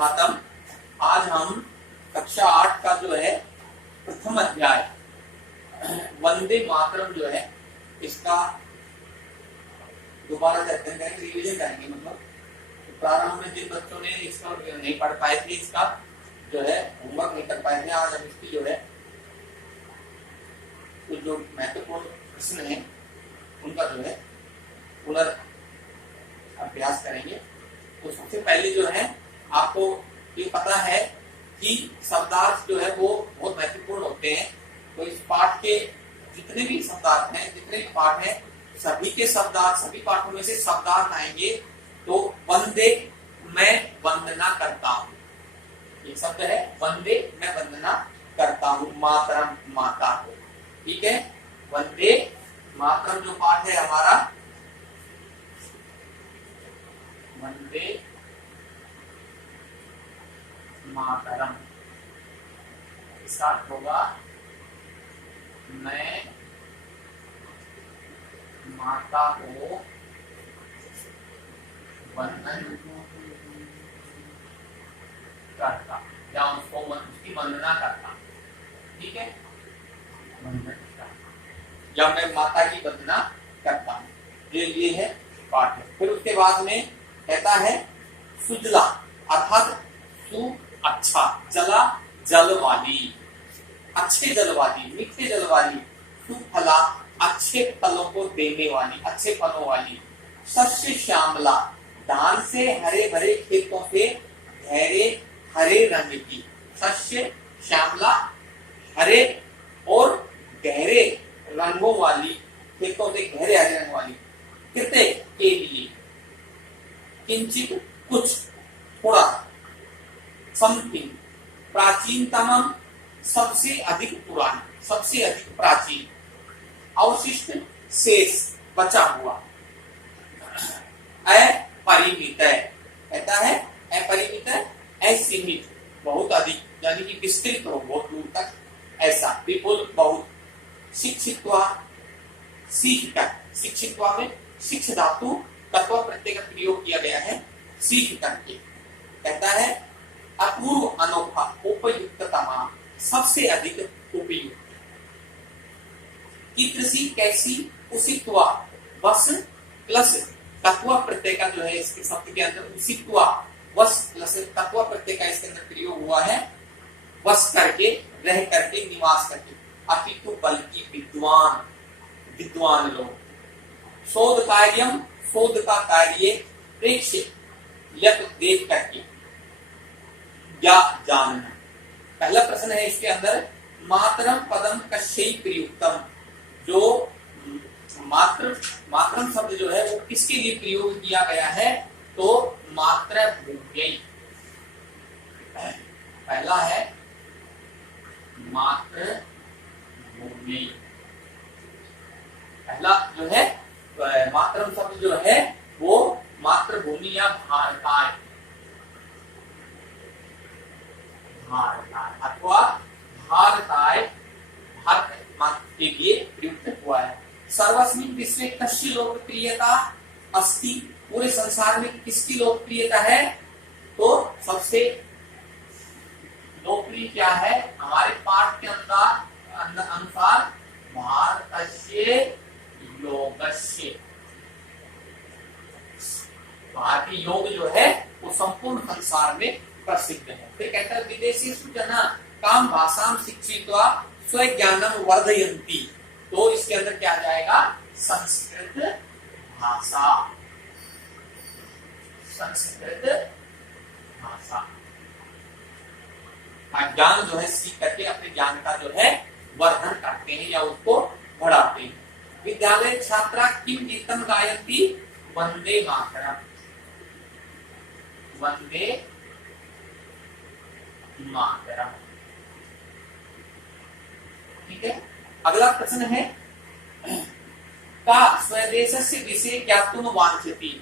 सुप्रभातम। आज हम कक्षा 8 का जो है प्रथम अध्याय वंदे मातरम जो है इसका दोबारा से अध्ययन करेंगे, रिवीजन करेंगे। मतलब प्रारंभ में जिन बच्चों ने इसका नहीं पढ़ पाए थे, इसका जो है होमवर्क नहीं कर पाए थे, आज हम इसकी जो है कुछ जो महत्वपूर्ण प्रश्न है उनका जो है पुनर्अभ्यास करेंगे। तो सबसे पहले जो है आपको ये पता है कि शब्दार्थ जो है वो बहुत महत्वपूर्ण होते हैं। तो इस पाठ के जितने भी शब्दार्थ हैं, जितने भी पाठ हैं, सभी के शब्दार्थ, सभी पाठों में से शब्दार्थ आएंगे। तो वंदे मैं वंदना करता हूँ, ये शब्द है वंदे मैं वंदना करता हूँ मातरम माता को। ठीक है, वंदे मातरम जो पाठ है हमारा, वंदे मातरम, इसका अर्थ होगा मैं माता को वंदन करता या उसकी वंदना करता। ठीक है, या मैं माता की वंदना करता हूँ, ये है पाठ है। फिर उसके बाद में कहता है सुजला अर्थात सु अच्छा, जला जल वाली, अच्छे जल वाली, मीठे जल वाली, सुफला अच्छे फलों को देने वाली, अच्छे फलों वाली, शस्य श्यामला धान से हरे भरे खेतों से गहरे हरे रंग की, शस्य श्यामला हरे और गहरे रंगों वाली, खेतों से गहरे हरे रंग वाली, कृत्य के लिए, किंचित कुछ, थोड़ा, समथिंग, प्राचीनतम सबसे अधिक पुरानी, सबसे अधिक प्राचीन, अवशिष्ट शेष बचा हुआ, अपरिमित कहता है, अपरिमित असीमित, बहुत अधिक यानी कि विस्तृत हो, बहुत दूर तक, ऐसा, विपुल बहुत, शिक्षित्वा सीख कर, शिक्षित्वा में शिक्ष धातु तत्व प्रत्यय का प्रयोग किया गया है, सीख करके। कहता है अपूर्व अनोखा, उपयुक्ततमा सबसे अधिक उपयुक्त, कीदृशी कैसी, उसित्वा वश प्लस तत्व प्रत्यय का जो है इसके शब्द के अंदर उसित्वा वश प्लस तत्व प्रत्यय का इसके अंदर प्रयोग हुआ है, वश करके, रह करके, निवास करके, अपितु बल्कि विद्वान, विद्वान लोग, शोध कार्यम शोध का कार्य, प्रेक्ष्य यत देख करके, या जानना। पहला प्रश्न है इसके अंदर, मातरम पदम कश्यई प्रयुक्तम, जो मातरम शब्द जो है वो किसके लिए प्रयोग किया गया है? तो मातृभूम्यै, पहला है मातृभूम्यै, पहला जो है मातरम शब्द जो है वो मातृभूमि या भारताय, भारताय अथवा भारताय, भारत के लिए प्रयुक्त हुआ है। सर्वस्मिन् विश्वे कस्य लोकप्रियता अस्ति, पूरे संसार में किसकी लोकप्रियता है? तो सबसे लोकप्रिय क्या है? हमारे पाठ के अनुसार भारतस्य योगस्य, भारतीय योग जो है वो संपूर्ण संसार में प्रसिद्ध है। फिर कहता है विदेशीषु जना काम भाषाम शिक्षित्वा स्वज्ञानम वर्धयन्ति, तो इसके अंदर क्या आ जाएगा? संस्कृत भाषा, संस्कृत भाषा, ज्ञान जो है सीख करके अपने ज्ञान का जो है वर्धन करते हैं या उसको बढ़ाते हैं। विद्यालय छात्रा किम गीतम गायन्ति, वंदे मातरम, वंदे मातरम। ठीक है, अगला प्रश्न है का स्वदेशस्य विषय ज्ञातुम वांछति,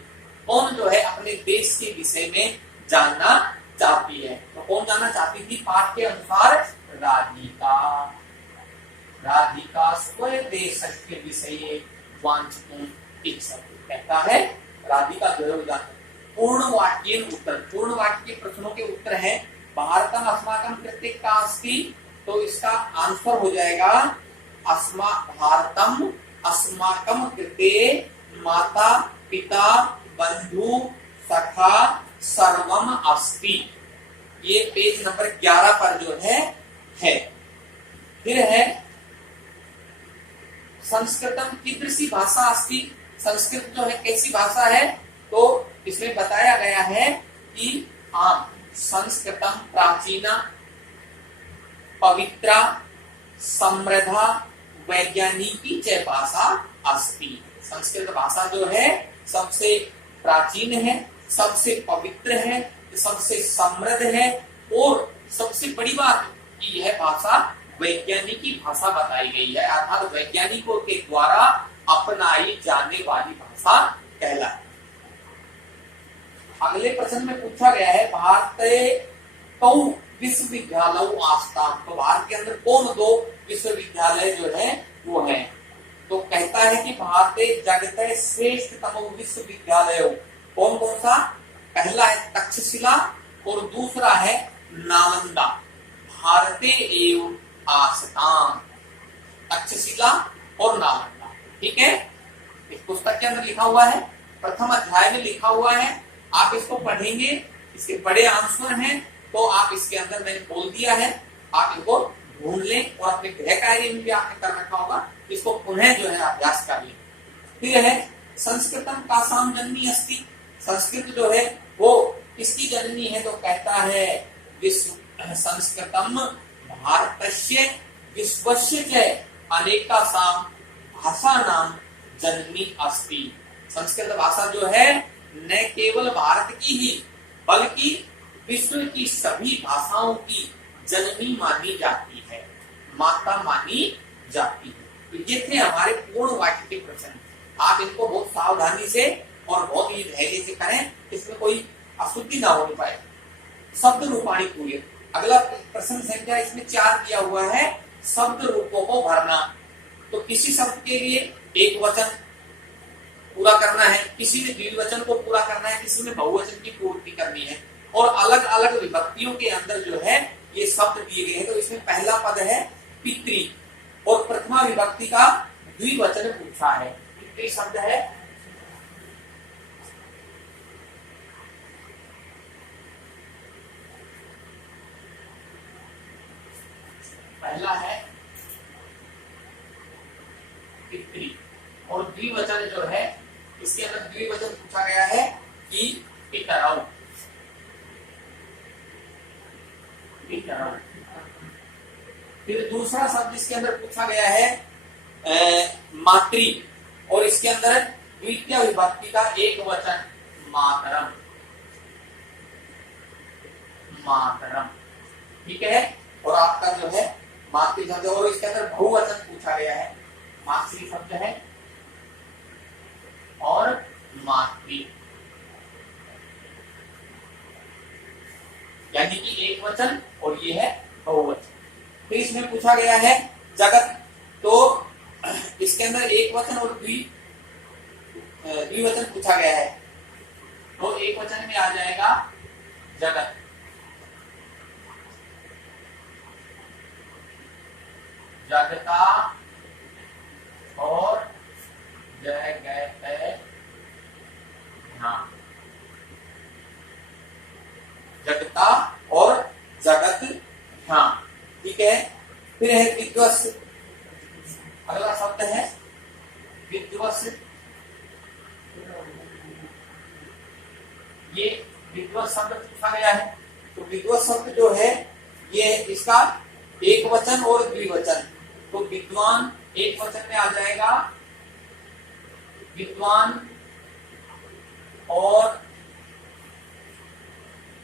कौन जो है अपने देश के विषय में जानना चाहती है? तो कौन जानना चाहती थी? पाठ के अनुसार राधिका, राधिका स्वदेशस्य विषय वांछितुम इच्छति, कहता है राधिका जो है पूर्ण वाक्येन उत्तर, पूर्ण वाक्य के प्रश्नों के उत्तर है भारतम अस्माकं कृते का अस्ति, तो इसका आंसर हो जाएगा भारतम अस्माकं कृते माता पिता बंधु सखा सर्वम अस्ति। ये पेज नंबर 11 पर जो है। फिर है संस्कृतम कीदृशी भाषा अस्ति, संस्कृत जो है कैसी भाषा है, तो इसमें बताया गया है कि संस्कृतम प्राचीना पवित्रा समृद्धा वैज्ञानिकी च भाषा अस्ति। संस्कृत भाषा जो है सबसे प्राचीन है, सबसे पवित्र है, सबसे समृद्ध है और सबसे बड़ी बात कि यह भाषा वैज्ञानिकी भाषा बताई गई है, अर्थात वैज्ञानिकों के द्वारा अपनाई जाने वाली भाषा कहलाती। अगले प्रश्न में पूछा गया है भारत कौ विश्वविद्यालय आस्था, तो भारत के अंदर कौन 2 विश्वविद्यालय जो है वो है, तो कहता है कि भारत जगत श्रेष्ठतम विश्वविद्यालय कौन कौन सा, पहला है तक्षशिला और दूसरा है नालंदा। भारते एवं आस्ताम, तक्षशिला और नालंदा, ठीक है। इस पुस्तक के अंदर लिखा हुआ है, प्रथम अध्याय में लिखा हुआ है, आप इसको पढ़ेंगे, इसके बड़े आंसर हैं, तो आप इसके अंदर मैंने बोल दिया है, आप इनको ढूंढ लें और अपने गृह कार्य में भी आपने कर रखा होगा, इसको पुनः जो है अभ्यास कर लें। फिर है संस्कृतम कासाम जननी अस्ति, संस्कृत जो है वो किसकी जननी है, तो कहता है विश्व संस्कृतम भारतस्य विश्वस्य च अनेकासाम भाषानां जननी अस्ति। संस्कृत भाषा जो है न केवल भारत की ही बल्कि विश्व की सभी भाषाओं की जननी मानी जाती है, माता मानी जाती है। तो ये थे हमारे पूर्ण वाक्य के प्रश्न। आप इनको बहुत सावधानी से और बहुत ही धैर्य से करें, इसमें कोई अशुद्धि ना हो पाए। शब्द रूपाणी पूर्य, अगला प्रश्न संख्या इसमें 4 दिया हुआ है, शब्द रूपों को भरना। तो किसी शब्द के लिए एक वचन पूरा करना है, किसी में द्विवचन को पूरा करना है, किसी में बहुवचन की पूर्ति करनी है, और अलग अलग विभक्तियों के अंदर जो है ये शब्द दिए गए हैं। तो इसमें पहला पद है पितृ और प्रथमा विभक्ति का द्विवचन पूछा है। पितृ शब्द है पहला है पितृ और द्विवचन जो है इसके अंदर द्विवचन पूछा गया है कि पितरौ। फिर दूसरा शब्द इसके अंदर पूछा गया है मातृ और इसके अंदर द्वितीय विभक्ति का एक वचन मातरम, मातरम, ठीक है। और आपका जो है मातृ शब्द और इसके अंदर बहुवचन पूछा गया है, मातृ शब्द है और मातृ, यानी कि एक वचन और ये है बहुवचन। फिर इसमें पूछा गया है जगत, तो इसके अंदर एक वचन और द्विवचन पूछा गया है, तो एक वचन में आ जाएगा जगत, जगता और जगत, हाँ, जगता और जगत, हाँ, ठीक है। फिर है विद्वस, अगला शब्द है विद्वस। ये विद्वस शब्द पूछा गया है, तो विद्वस शब्द जो है ये इसका एक वचन और द्विवचन, तो विद्वान एक वचन में आ जाएगा विद्वान और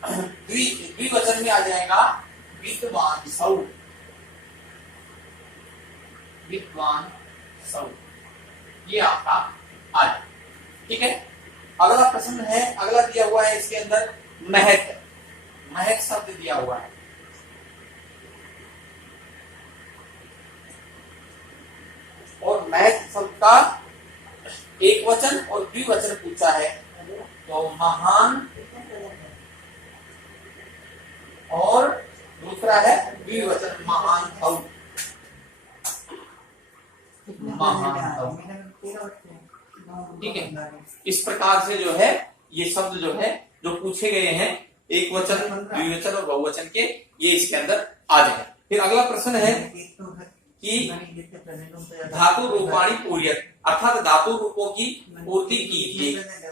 द्विवचन में आ जाएगा विद्वान सौ, विद्वान सौ, ये आपका आ जाए, ठीक है। अगला प्रश्न है, अगला दिया हुआ है इसके अंदर महक, महक शब्द दिया हुआ है, और महक शब्द का एक वचन और द्विवचन पूछा है, तो महान, और दूसरा है द्विवचन महान हऊ, महान हऊ। ठीक है, इस प्रकार से जो है ये शब्द जो है जो पूछे गए हैं एक वचन, द्विवचन और बहुवचन के, ये इसके अंदर आ जाए। फिर अगला प्रश्न है कि धातु रूपाणी पूर्यत, अर्थात धातु रूपों की पूर्ति कीजिए।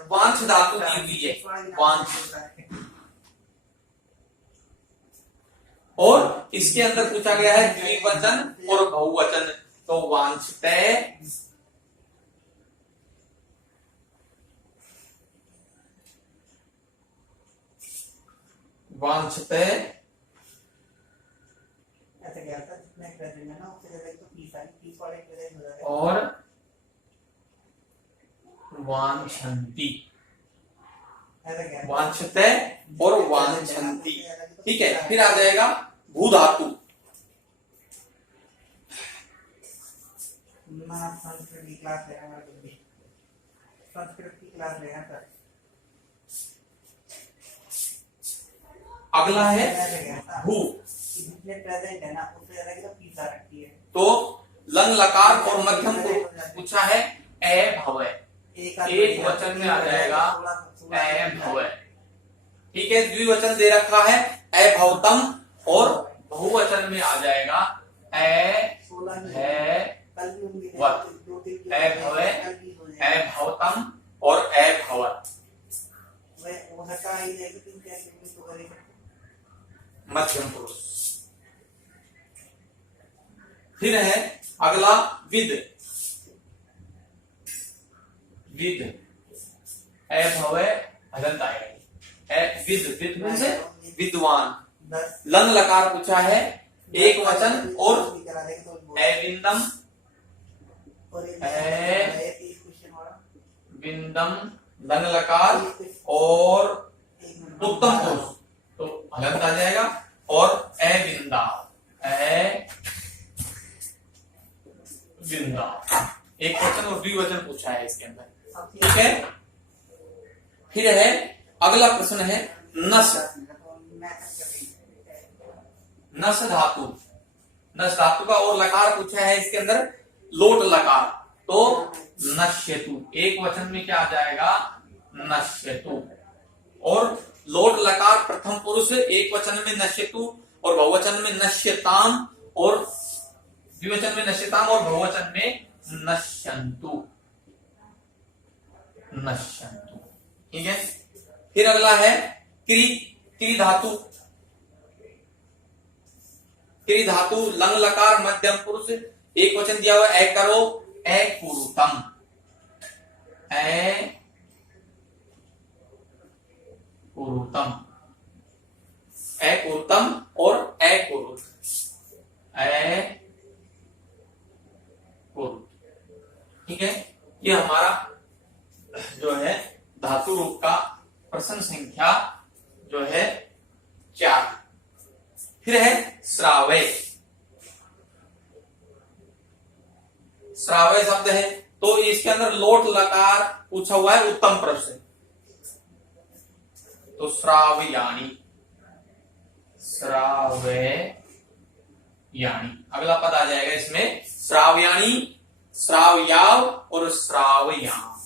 वांछ धातु दी हुई है, वांछ, और इसके अंदर पूछा गया है द्विवचन और बहुवचन, तो वांछते, वांछते और वांछन्ति, वांछते और वांछन्ति। ठीक है, फिर आ जाएगा भू धातु। संस्कृत की क्लास लेना सर। अगला है भू, प्रेजेंट है ना, उससे ज्यादा की तो पीछा रखती है। तो लंग लकार और मध्यम को पूछा है ए भव, एक वचन में आ जाएगा ए भव। ठीक है, द्विवचन दे रखा है ए भवतम, और बहुवचन में आ जाएगा ए भवत, ए भव, ए भवतम और ए भवत, मध्यम पुरुष। फिर है अगला विद, विद ए भवे हलंत आएगा, ए विद, विद में से विद्वान। लंग लकार पूछा है एक वचन, और ए विंदम, ए विंदम लंग लकार और उत्तम पुरुष, तो हलंत आ जाएगा, और ए विंदा, ए विंदा, एक वचन और द्विवचन पूछा है इसके अंदर। ठीक है, फिर है अगला प्रश्न है नस, नस धातु, नस धातु का और लकार पूछा है इसके अंदर लोट लकार, तो नश्यतु, एक वचन में क्या आ जाएगा नश्यतु, और लोट लकार प्रथम पुरुष, एक वचन में नश्यतु और बहुवचन में नश्यताम, और द्विवचन में नश्यताम और बहुवचन में नश्यन्तु, नश्यन्तु। ठीक है, फिर अगला है क्री, क्री धातु, क्री धातु लंग लकार मध्यम पुरुष, एक वचन दिया हुआ ए करो, ए कुरुतम, ए कुरुतम, ए कुरुतम और ए कुरुत, ए कुरुत। ठीक है, ये हमारा जो है धातु रूप का प्रश्न संख्या जो है 4। फिर है श्राव्य, श्राव्य शब्द है, तो इसके अंदर लोट लकार पूछा हुआ है उत्तम प्रश्न, तो श्राव्याणी, श्राव्याणी। अगला पद आ जाएगा इसमें श्राव्याणी, श्राव्याव और श्राव्याम,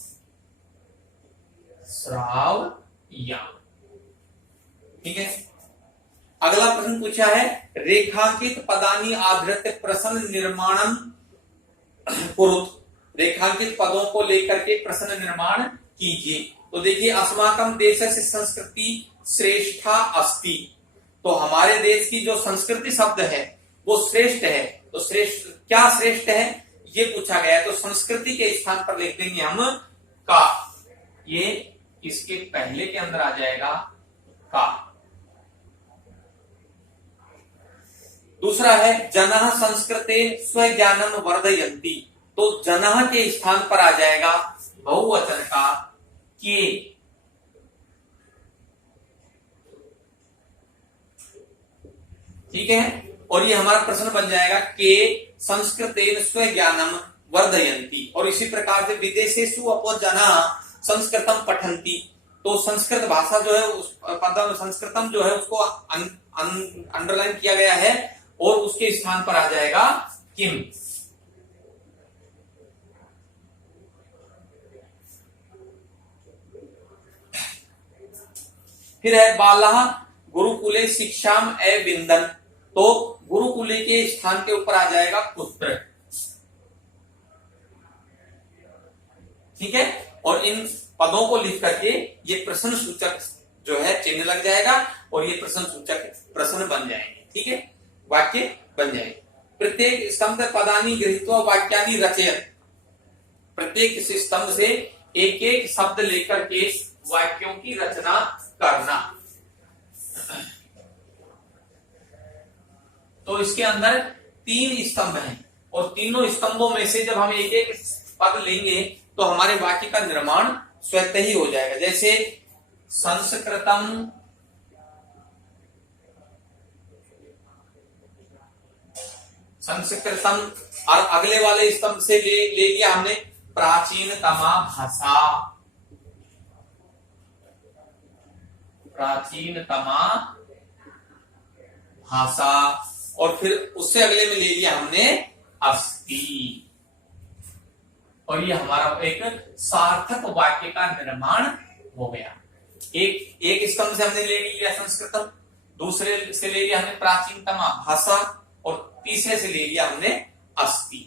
श्राव्याम। ठीक है, अगला प्रश्न पूछा है रेखांकित पदानी आधृत्य प्रश्न निर्माणम कुरुत, रेखांकित पदों को लेकर के प्रश्न निर्माण कीजिए। तो देखिए, अस्माकम देशस्य संस्कृति श्रेष्ठा अस्ति, तो हमारे देश की जो संस्कृति शब्द है वो श्रेष्ठ है, तो श्रेष्ठ क्या श्रेष्ठ है ये पूछा गया है, तो संस्कृति के स्थान पर लिख देंगे हम का, ये इसके पहले के अंदर आ जाएगा का। दूसरा है जनः संस्कृते स्वज्ञानम वर्धयन्ति, तो जनः के स्थान पर आ जाएगा बहुवचन का के। ठीक है, और ये हमारा प्रश्न बन जाएगा के संस्कृतेन स्वज्ञानम वर्धयन्ति, और इसी प्रकार से विदेशेषु अपो जनाः संस्कृतम पठन्ति, तो संस्कृत भाषा जो है उस संस्कृतम जो है उसको अंडरलाइन किया गया है और उसके स्थान पर आ जाएगा किम। फिर है बालः गुरुकुले शिक्षाम अविन्दन्, तो गुरुकुले के स्थान के ऊपर आ जाएगा पुत्र। ठीक है, और इन पदों को लिख करके ये प्रश्न सूचक जो है चिन्ह लग जाएगा और ये प्रश्न सूचक प्रश्न बन जाएंगे। ठीक है, वाक्य बन जाएंगे। प्रत्येक स्तंभ पदानि गृहीत्वा वाक्यानि रचयत्, प्रत्येक स्तंभ से एक एक शब्द लेकर के वाक्यों की रचना करना। तो इसके अंदर 3 स्तंभ हैं और तीनों स्तंभों में से जब हम एक एक पद लेंगे तो हमारे वाक्य का निर्माण स्वतः ही हो जाएगा। जैसे संस्कृतम संस्कृतम, और अगले वाले स्तंभ से ले लिया हमने प्राचीनतमा भाषा, प्राचीनतमा भाषा, और फिर उससे अगले में ले लिया हमने अस्ति, और ये हमारा एक सार्थक वाक्य का निर्माण हो गया। एक स्तंभ से हमने ले लिया संस्कृतम, दूसरे से ले लिया हमने प्राचीनतमा भाषा और तीसरे से ले लिया हमने अस्ति।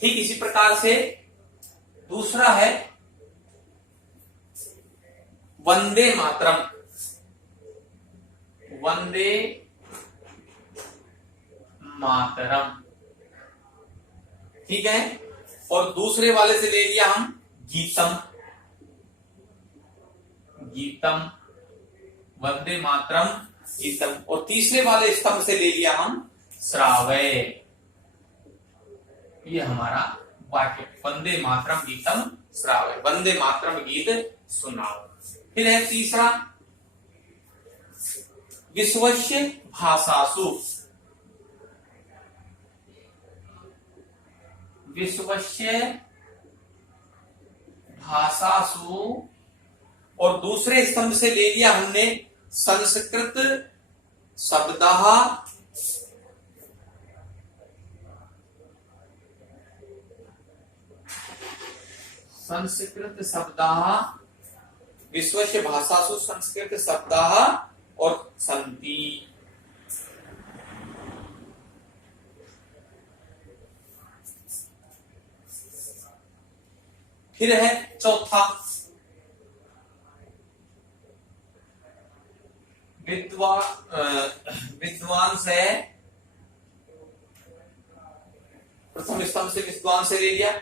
ठीक इसी प्रकार से दूसरा है वंदे मातरम, वंदे मातरम। ठीक है, और दूसरे वाले से ले लिया हम गीतम, गीतम, वंदे मातरम, गीतम, और तीसरे वाले स्तंभ से ले लिया हम श्रावय। ये हमारा वाक्य वंदे मातरम गीतम श्रावय, वंदे मातरम गीत सुनाओ। फिर है तीसरा विश्वस्य भाषासु, विश्वस्य भाषासु, और दूसरे स्तंभ से ले लिया हमने संस्कृत शब्दः, संस्कृत शब्दः, विश्वस्य भाषासु संस्कृत शब्दः और सन्ति। फिर है चौथा विद्वांस है, प्रथम स्तंभ से विद्वान से ले लिया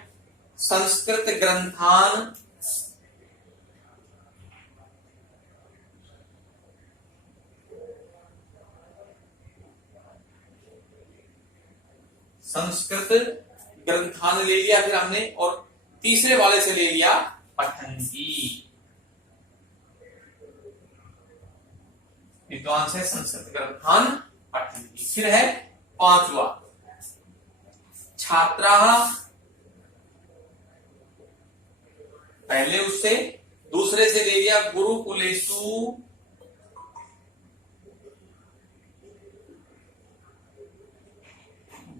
संस्कृत ग्रंथान, संस्कृत ग्रंथान ले लिया फिर हमने, और तीसरे वाले से ले लिया पठन्ति, विद्वान से संस्कृत ग्रंथान पठन्ति। फिर है पांचवा छात्राः, पहले उससे दूसरे से ले लिया गुरुकुलेषु,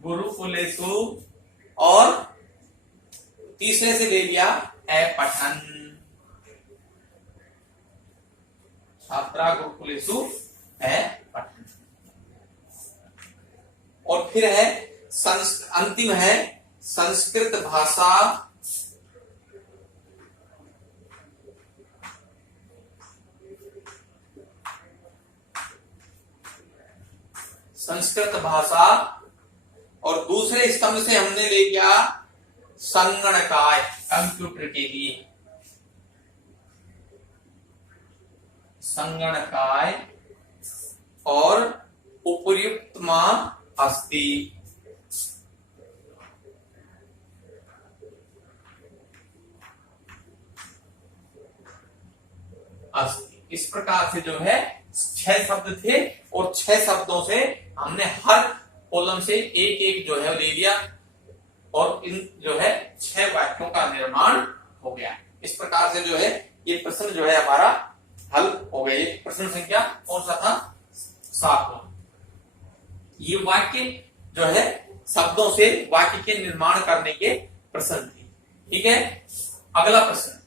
गुरुकुलेषु, और तीसरे से ले लिया पठन, छात्रा गुरुकुलेषु पठन। और फिर है अंतिम है संस्कृत भाषा, संस्कृत भाषा, और दूसरे स्तंभ से हमने ले लिया संगणकाय, कंप्यूटर के लिए संगणकाय, और उपर्युक्तमा अस्ति। इस प्रकार से जो है 6 शब्द थे और 6 शब्दों से हमने हर कॉलम से एक एक जो है ले लिया और इन जो है 6 वाक्यों का निर्माण हो गया। इस प्रकार से जो है ये प्रश्न जो है हमारा हल हो गए। प्रश्न संख्या कौन सा था? 7वां। ये वाक्य जो है शब्दों से वाक्य के निर्माण करने के प्रश्न थे। ठीक है, अगला प्रश्न